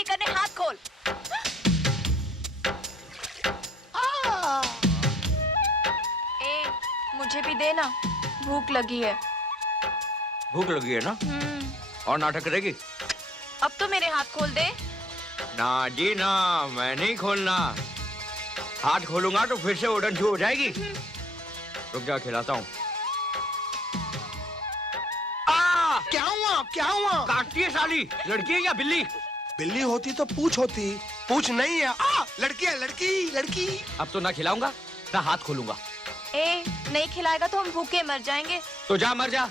नहीं करने, हाथ खोल। ए, मुझे भी दे ना, भूख लगी है। भूख लगी है ना? और नाटक करेगी? अब तो मेरे हाथ खोल दे। ना जी ना, मैं नहीं खोलना। हाथ खोलूंगा तो फिर से उड़न छू हो जाएगी। रुक जा, खिलाता हूँ। क्या हुआ? क्या हुआ? काटती है साली। लड़की है या बिल्ली? बिल्ली होती तो पूछ होती, पूछ नहीं है। लड़की है, लड़की लड़की। अब तो ना खिलाऊंगा ना हाथ खोलूंगा। ए, नहीं खिलाएगा तो हम भूखे मर जाएंगे। तो जा मर जा,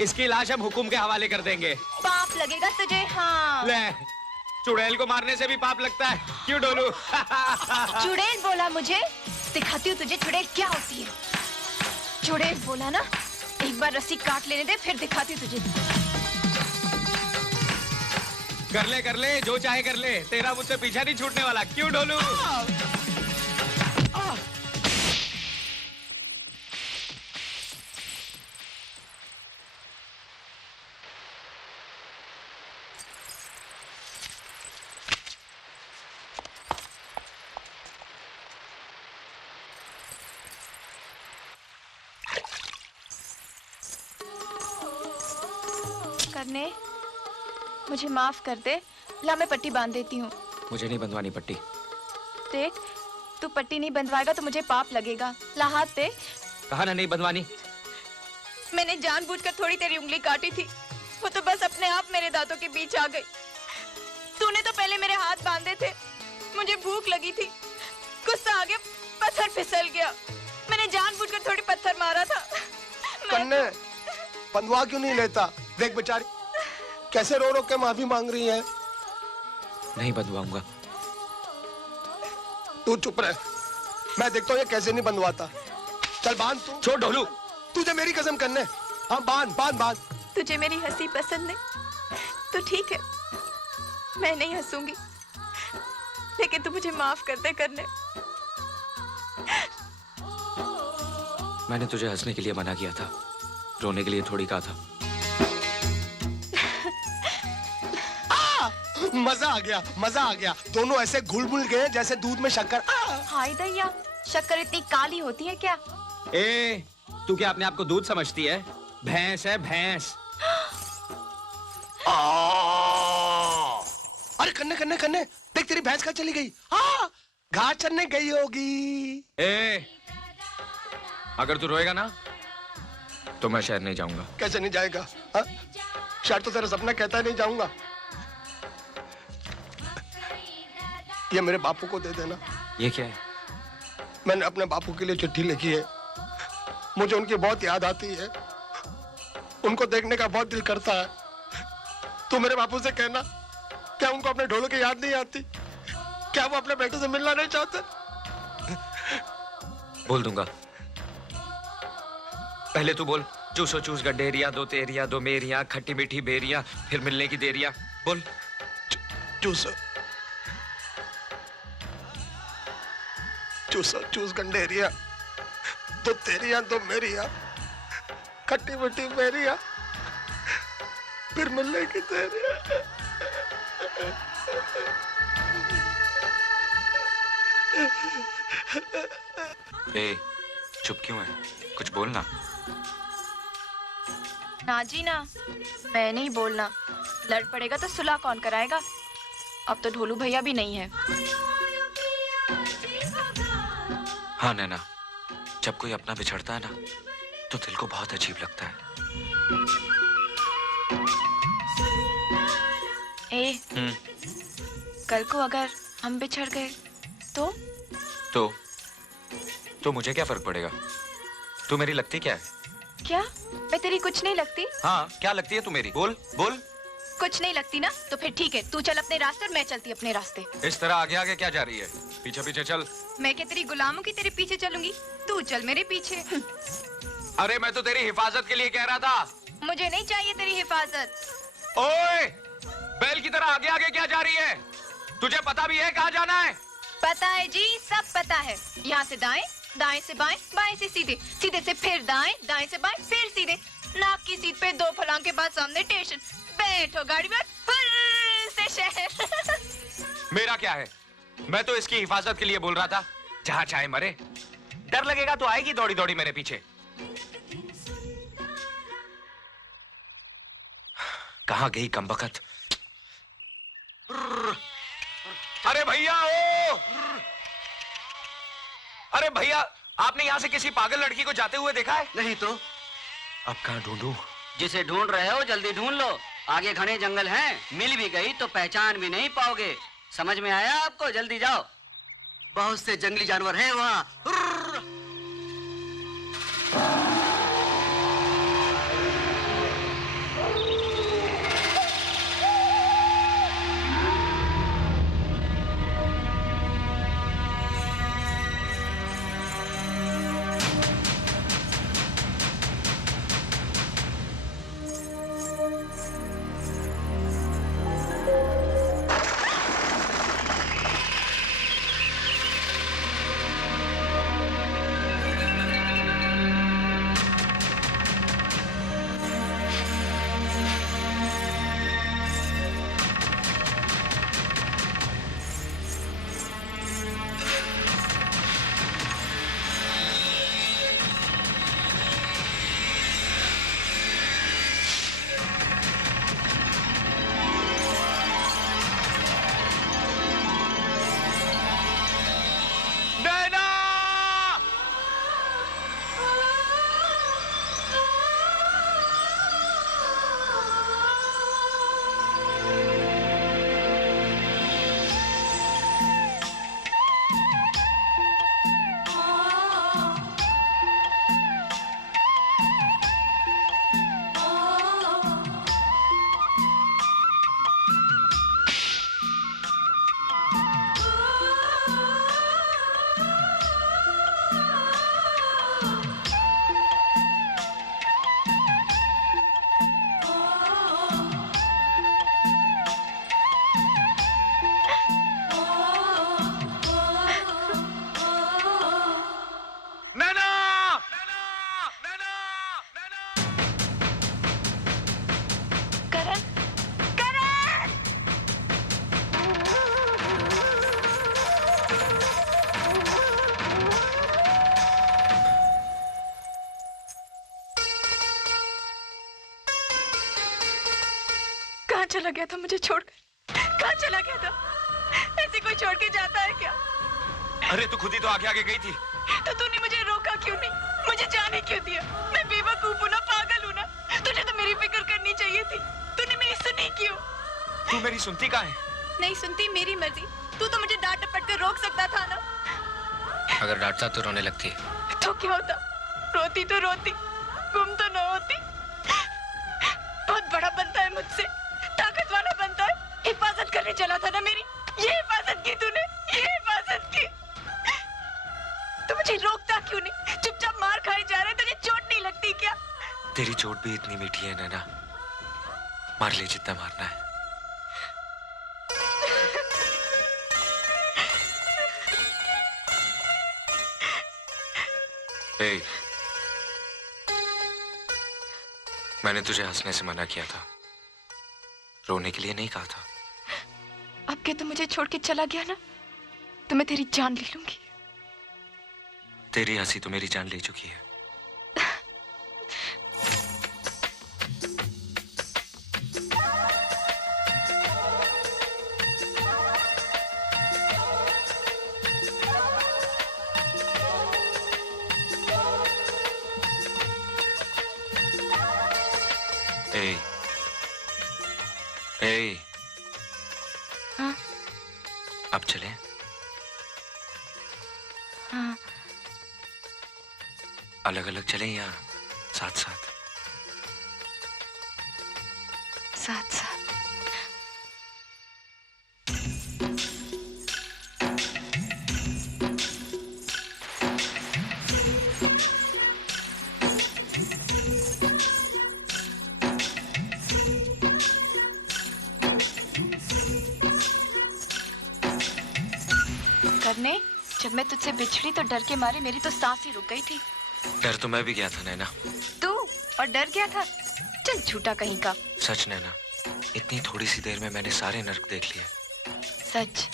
इसकी लाश हम हुकुम के हवाले कर देंगे। पाप लगेगा तुझे। हाँ, ले, चुड़ैल को मारने से भी पाप लगता है, क्यों डोलू? चुड़ैल बोला मुझे? दिखाती हूँ तुझे चुड़ैल क्या होती है। चुड़ैल बोला ना, एक बार रस्सी काट लेने दे, फिर दिखाती हूँ तुझे। कर ले, जो चाहे कर ले, तेरा मुझसे पीछा नहीं छूटने वाला, क्यों डोलू? करने, मुझे माफ कर दे। ला, मैं पट्टी बांध देती हूँ। मुझे नहीं बंधवानी पट्टी। देख, तू पट्टी नहीं बंधवाएगा तो मुझे पाप लगेगा। ला, हाथ दे। कहा ना नहीं बंधवानी। मैंने जानबूझकर थोड़ी तेरी उंगली काटी थी, वो तो बस अपने आप मेरे दांतों के बीच आ गई। तूने तो पहले मेरे हाथ बांधे थे, मुझे भूख लगी थी, गुस्सा आ गया, पत्थर फिसल गया। मैंने जानबूझकर थोड़ी पत्थर मारा था। कन्ने, बंधवा क्यों नहीं लेता? देख बेचारी कैसे रो रो के माफी मांग रही है। नहीं बंधवाऊंगा। तू चुप रह, मैं देखता हूँ ये कैसे नहीं बंधवाता। चल बांध तू। छोड़ डोलू। तुझे मेरी कसम करने। हाँ, बांध बांध बांध। तुझे मेरी हंसी पसंद है तो ठीक है, मैं नहीं हंसूंगी, लेकिन तू मुझे माफ कर दे। करने, मैंने तुझे हंसने के लिए मना किया था, रोने के लिए थोड़ी कहा था। मजा आ गया, मजा आ गया। दोनों ऐसे घुल-मुल गए जैसे दूध में शक्कर। हाय दैया, शक्कर इतनी काली होती है क्या? ए, तू क्या अपने आप को दूध समझती है? भैंस है, भैंस। अरे कन्ने कन्ने कन्ने, देख तेरी भैंस कहाँ चली गई? घास चरने गई होगी। ए, अगर तू रोएगा ना तो मैं शहर नहीं जाऊंगा। कैसे नहीं जाएगा? शहर तो तेरा सपना कहता है नहीं जाऊंगा। ये मेरे बापू को दे देना। ये क्या है? मैंने अपने बापू के लिए चिट्ठी लिखी है। मुझे उनकी बहुत याद आती है, उनको देखने का बहुत दिल करता है। तू मेरे बापू से कहना, क्या उनको अपने ढोलों की याद नहीं आती? क्या वो अपने बेटे से मिलना नहीं चाहते? बोल दूंगा। पहले तू बोल। चूसो चूस गड्ढेरिया, दो तेरिया, दो मेरिया, खट्टी मीठी बेरिया, फिर मिलने की देरिया। बोल। चूसो चूसो चूस गंडेरिया, दो तेरिया दो मेरिया, खट्टी मीठी बेरिया, फिर मिलने की देरिया। ए, चुप क्यों है? कुछ बोलना। ना जी ना, मैं नहीं बोलना। लड़ पड़ेगा तो सुलह कौन कराएगा? अब तो ढोलू भैया भी नहीं है। हाँ नैना, जब कोई अपना बिछड़ता है ना तो दिल को बहुत अजीब लगता है। ए, कल को अगर हम बिछड़ गए तो मुझे क्या फर्क पड़ेगा? तू मेरी लगती क्या है? क्या मैं तेरी कुछ नहीं लगती? हाँ, क्या लगती है तू मेरी? बोल बोल। कुछ नहीं लगती ना, तो फिर ठीक है, तू चल अपने रास्ते और मैं चलती अपने रास्ते। इस तरह आगे आगे क्या जा रही है? पीछे पीछे चल। मैं क्या तेरी गुलामों की तेरे पीछे चलूंगी? तू चल मेरे पीछे। अरे मैं तो तेरी हिफाजत के लिए कह रहा था। मुझे नहीं चाहिए तेरी हिफाजत। ओए, बैल की तरह आगे आगे क्या जा रही है? तुझे पता भी है कहाँ जाना है? पता है जी, सब पता है। यहाँ से दाएं, दाएं से बाएं, बाएं से सीधे, सीधे से फिर दाएं, दाएं से बाएं, फिर सीधे। नाक की सीट पे 2 फलांग के बाद सामने स्टेशन। बैठो गाड़ी में, फुल से शहर। मेरा क्या है, मैं तो इसकी हिफाजत के लिए बोल रहा था। जहां चाहे मरे, डर लगेगा तो आएगी दौड़ी दौड़ी मेरे पीछे। कहां गई कमबख्त? अरे भैया ओ! अरे भैया, आपने यहां से किसी पागल लड़की को जाते हुए देखा है? नहीं तो। अब कहां ढूंढूं? जिसे ढूंढ रहे हो जल्दी ढूंढ लो, आगे घने जंगल हैं, मिल भी गई तो पहचान भी नहीं पाओगे। समझ में आया आपको? जल्दी जाओ, बहुत से जंगली जानवर हैं वहाँ। चला गया था मुझे छोड़कर? कहाँ चला गया था? ऐसे कोई छोड़ के जाता है क्या? अरे तू खुद ही तो आगे आगे गई थी। तो तूने मुझे रोका क्यों नहीं? मुझे जाने क्यों दिया? मैं बेवकूफ हूँ ना, पागल हूँ ना? तुझे तो मेरी फिक्र करनी चाहिए थी। तूने मेरी सुनी क्यों? तू मेरी सुनती कहाँ है? नहीं सुनती, मेरी मर्जी। तू तो मुझे डांट डपट कर रोक सकता था ना। अगर डांटता तो रोने लगती। तो क्या होता? रोती तो रोती, गुम तो न होती। बहुत बड़ा बनता है मुझसे, ताकत वाला बनता है। हिफाजत करने चला था ना मेरी, ये हिफाजत की तूने, ये हिफाजत की। तू मुझे रोकता क्यों नहीं? चुपचाप मार खाए जा रहे, तुझे चोट नहीं लगती क्या? तेरी चोट भी इतनी मीठी है नैना, मार ले जितना मारना है। ए, मैंने तुझे हंसने से मना किया था, रोने के लिए नहीं कहा था। अब के तू मुझे छोड़ के चला गया ना, तो मैं तेरी जान ले लूंगी। तेरी हंसी तो मेरी जान ले चुकी है। ए, हाँ? अब चले? हाँ। अलग अलग चले या साथ साथ? साथ साथ। करने, जब मैं तुझसे बिछड़ी तो डर के मारे मेरी तो सांस ही रुक गई थी। डर तो मैं भी गया था नैना। तू और डर गया था? चल झूठा कहीं का। सच नैना, इतनी थोड़ी सी देर में मैंने सारे नर्क देख लिए। सच,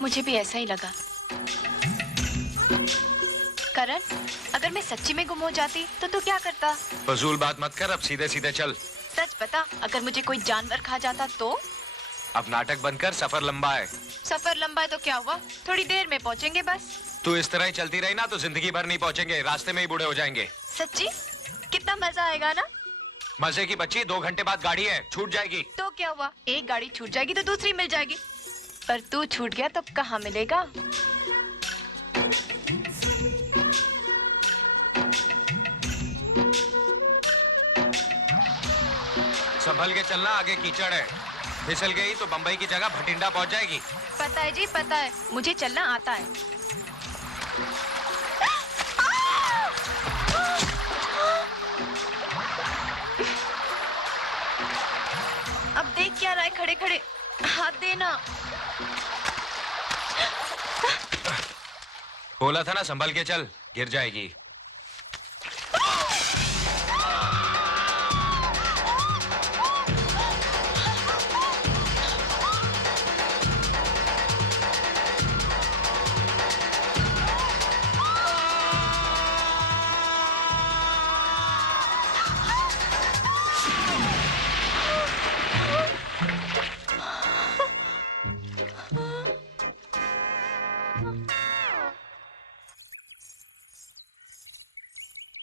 मुझे भी ऐसा ही लगा। करण, अगर मैं सच्ची में गुम हो जाती तो तू क्या करता? फजूल बात मत कर, अब सीधे सीधे चल। सच बता, अगर मुझे कोई जानवर खा जाता तो? अब नाटक बंद कर, सफर लंबा है। सफर लंबा है तो क्या हुआ, थोड़ी देर में पहुंचेंगे बस। तू इस तरह ही चलती रही ना तो जिंदगी भर नहीं पहुंचेंगे, रास्ते में ही बूढ़े हो जाएंगे। सच्ची? कितना मजा आएगा ना। मजे की बच्ची, 2 घंटे बाद गाड़ी है, छूट जाएगी। तो क्या हुआ, एक गाड़ी छूट जाएगी तो दूसरी मिल जाएगी। पर तू छूट गया तो कहाँ मिलेगा? संभल के चलना, आगे कीचड़ है, फिसल गई तो बंबई की जगह भटिंडा पहुंच जाएगी। पता है जी, पता है, मुझे चलना आता है। अब देख क्या रहा है खड़े खड़े, हाथ देना। बोला था ना संभल के चल, गिर जाएगी।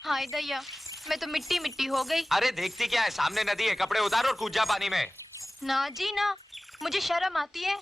हाय दैया, मैं तो मिट्टी मिट्टी हो गई। अरे देखती क्या है, सामने नदी है, कपड़े उतार और कूद जा पानी में। ना जी ना, मुझे शर्म आती है।